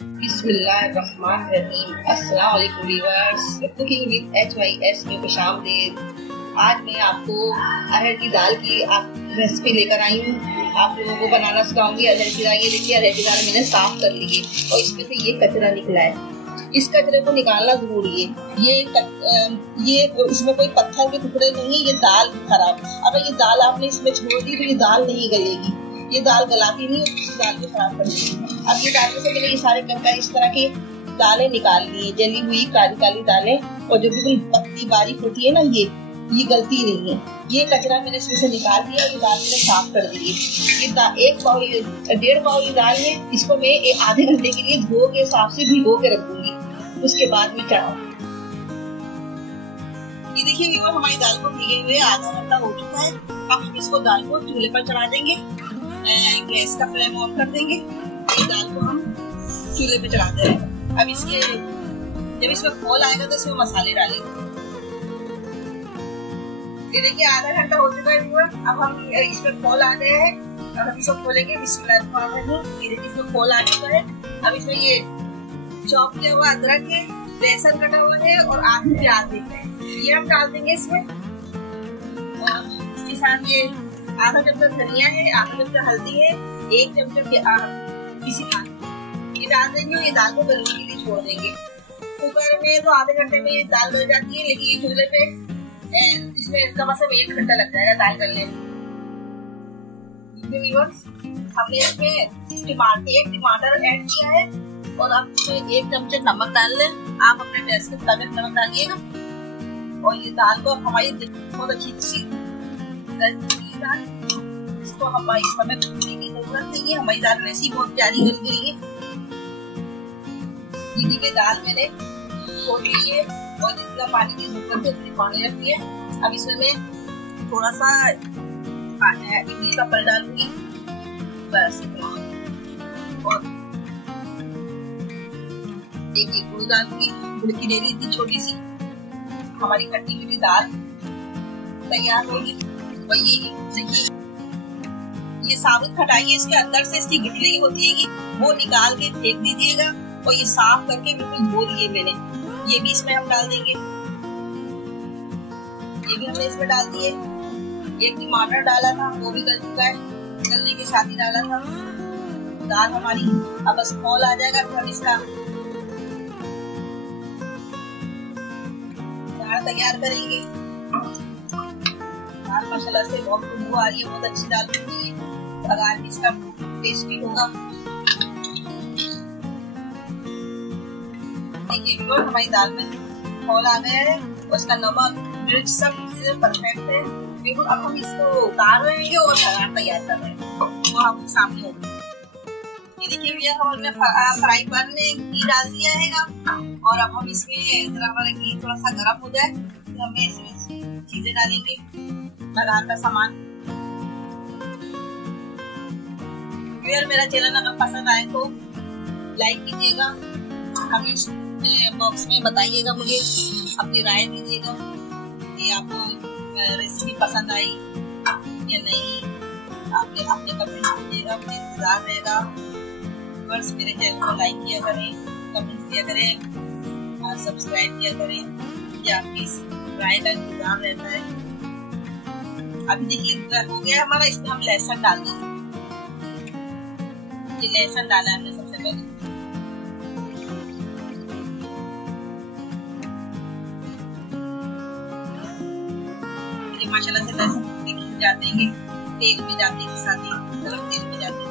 बिस्मिल्लाहिर्रहमानिर्रहीम। अस्सलाम वालेकुम व्यूअर्स, कुकिंग विद HYS में खुशामदीद। आज मैं आपको अरहर की दाल की रेसिपी लेकर आई हूँ। आप लोगों को बनाना सिखाऊंगी अरहर की दाल। ये देखिए अरहर की दाल मैंने साफ कर ली है और इसमें से ये कचरा निकला है। इस कचरे को निकालना जरूरी है। ये इसमें कोई पत्थर के टुकड़े नहीं है, ये दाल खराब। अगर ये दाल आपने इसमें छोड़ दी तो ये दाल नहीं गलेगी। ये दाल गलाती नहीं, इस दाल को खराब कर देगी। अब ये डालने से मैंने ये सारे कंकर इस तरह की दालें निकाल ली है, जली हुई काली काली दालें, और जो बिल्कुल पतली बारीक होती है ना, ये गलती नहीं है। ये कचरा मैंने इसमें से निकाल दिया और ये दाल मैंने साफ कर दी है। ये 1.5 पाव दाल है। इसको मैं आधे घंटे के लिए धो के साफ से भिगो के रख दूंगी, उसके बाद में चढ़ाऊँ। ये देखिए व्यूअर, हमारी दाल को भीगे हुए आधा घंटा हो चुका है। अब हम इसको दाल को चूल्हे पर चढ़ा देंगे, गैस का फ्लेम ऑन कर देंगे। ये दाल को हम चूल्हे पे चढ़ाते हैं। अब जब इसमें खोल आएगा तो इसमें मसाले डालेंगे। ये देखिए आधा घंटा हो चुका है व्यूअर। अब हम इसमें खोल आ गए हैं। अब हम इसको खोलेंगे। बिस्मिल्लाहिर्रहमानिर्रहीम। ये देखिए इसमें खोल आ चुका है। अब इसमें ये चॉप किया हुआ अदरक है, लहसुन कटा हुआ है और आधी प्याज है, ये हम डाल देंगे इसमें। और इसके साथ ये आधा चमचा धनिया है, आधा चमचा हल्दी है, 1 चमचा किसी खान ये डाल देंगे और ये दाल को गलने के लिए छोड़ देंगे। कुकर में तो आधे घंटे में ये दाल गल जाती है, लेकिन ये चूल्हे पे इसमें कम से कम 1 घंटा लग जाएगा दाल गलने में। हमने इसमें एक टमाटर ऐड किया है और अब इसमें 1 चमचा नमक डाल लें। आप अपने टेस्ट के मुताबिक नमक डालिएगा। और ये दाल को हमारी बहुत अच्छी दाल, इसको हमें भूनने की जरूरत नहीं है। हमारी दाल वैसी बहुत प्यारी गल गई है। ये दाल मैंने खोल ली है और जितना पानी की जरूरत है उतनी पानी रखी है। अब इसमें मैं थोड़ा सा इमली का फल डालूंगी बस, और एक गुड़ डालूंगी। गुड़ की डेली इतनी छोटी सी हमारी खट्टी मीठी दाल तैयार होगी। और ये साबुत खटाई है, इसके अंदर से इसकी गिटली होती है, वो निकाल के फेंक दीजिएगा। और ये साफ करके बिल्कुल धो लिए मैंने, ये भी इसमें हम डाल देंगे। ये भी हमने इसमें डाल दिए। एक टमाटर डाला था, वो भी गल चुका है, गलने के साथ ही डाला था। दाल हमारी अब बस खोल आ जाएगा तो हम इसका तैयार करेंगे। दाल माशाल्लाह से बहुत खुशबू आ रही है, बहुत अच्छी दाल बनी है। बघार भी इसका टेस्टी होगा। देखिए हमारी दाल में खोल आ गया है और इसका नमक मिर्च सब परफेक्ट है बिल्कुल। अब हम इसको उतार रहे हैं और बघार तैयार कर रहे हैं, वो आपके सामने होगा। ये देखिए भैया, हमने फ्राई पैन में घी डाल दिया है और अब हम इसमें हमारा घी थोड़ा सा गर्म हो जाए तो हम इसमें चीजें डालेंगे, बघार का सामान। फिर मेरा चैनल अगर पसंद आए तो लाइक कीजिएगा, कमेंट्स बॉक्स में बताइएगा, मुझे अपनी राय दीजिएगा कि आपको रेसिपी पसंद आई या नहीं। आपने अपने कमेंट दीजिएगा, मुझे इंतजार रहेगा। बस मेरे चैनल को लाइक किया करें, कमेंट किया करें, सब्सक्राइब किया करें, ये आपकी राय का इंतजार रहता है। अभी देखिए हो गया हमारा, इसमें हम लहसुन डाल देंगे। ये लहसुन डाला है हमने सबसे पहले। ये माशाल्लाह से लहसुन खिल जाते हैं, तेल में जाते हैं, साथ ही गरम तेल में जाते हैं।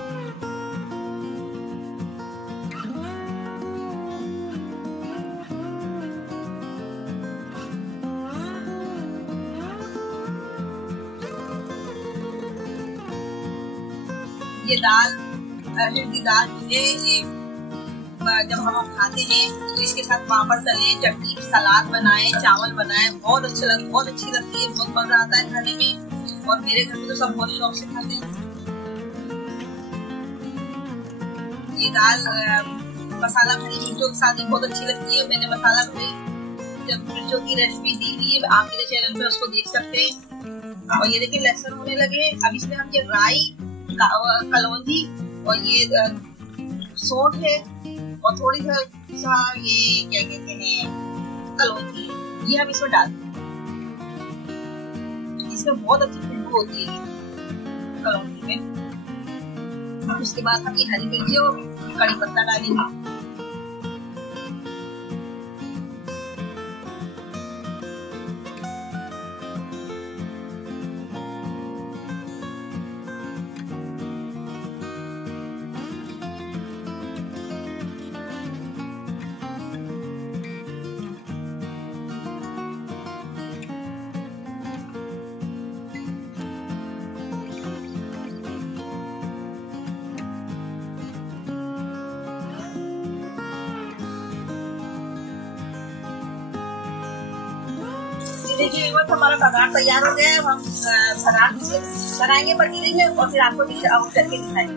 ये दाल अरहर की दाल मुझे जब हम खाते हैं तो इसके साथ पापड़ तले, चटनी, सलाद बनाए, चावल बनाए, बहुत अच्छी लगती है, बहुत मजा आता है खाने में। और मेरे घर में तो सब बहुत शौक से खाते हैं। ये दाल मसाला भरी मिर्चों के साथ बहुत अच्छी लगती है। मैंने मसाला भरी मिर्चों की रेसिपी दी हुई है, आप मेरे चैनल पे उसको देख सकते हैं। और ये देखिए लहसुन होने लगे। अब इसमें हम ये राई, कलौंजी और ये सौंठ है, और थोड़ी सा ये क्या कहते हैं कलौंजी, ये हम इसमें डाल दें। इसमें बहुत अच्छी खुशबू होती है कलौंजी में। उसके बाद हम ये हरी मिर्ची और कड़ी पत्ता डालेंगे। देखिए हमारा बघार तैयार हो गया है। हम फरार बनाएंगे पनीर में और फिर आपको डिश आउट करके दिखाएंगे।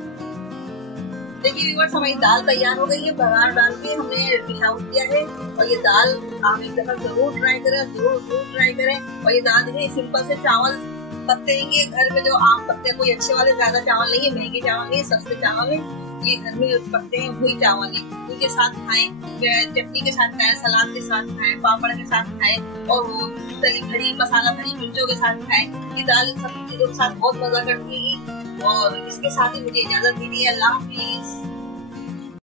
देखिए व्यूअर्स, हमारी दाल तैयार हो गई है। बघार डाल के हमने डिश आउट किया है और ये दाल आप एक दफा जरूर ट्राई करें, जरूर ट्राई करें। और ये दाल देखिए सिंपल से चावल पत्ते हैं घर में जो आम पत्ते, कोई अच्छे वाले ज्यादा चावल नहीं है, महंगे चावल नहीं है, सस्ते चावल है। ये घर में पत्ते हैं वही चावल है, उनके साथ खाएं, चटनी के साथ खाएं, सलाद के साथ खाएं, पापड़ के साथ खाएं और वो तली भरी मसाला भरी मिर्चों के साथ खाएं। ये दाल सब चीजों के साथ बहुत मजा करती है। और इसके साथ ही मुझे इजाजत दीजिए। अल्लाह हाफिज।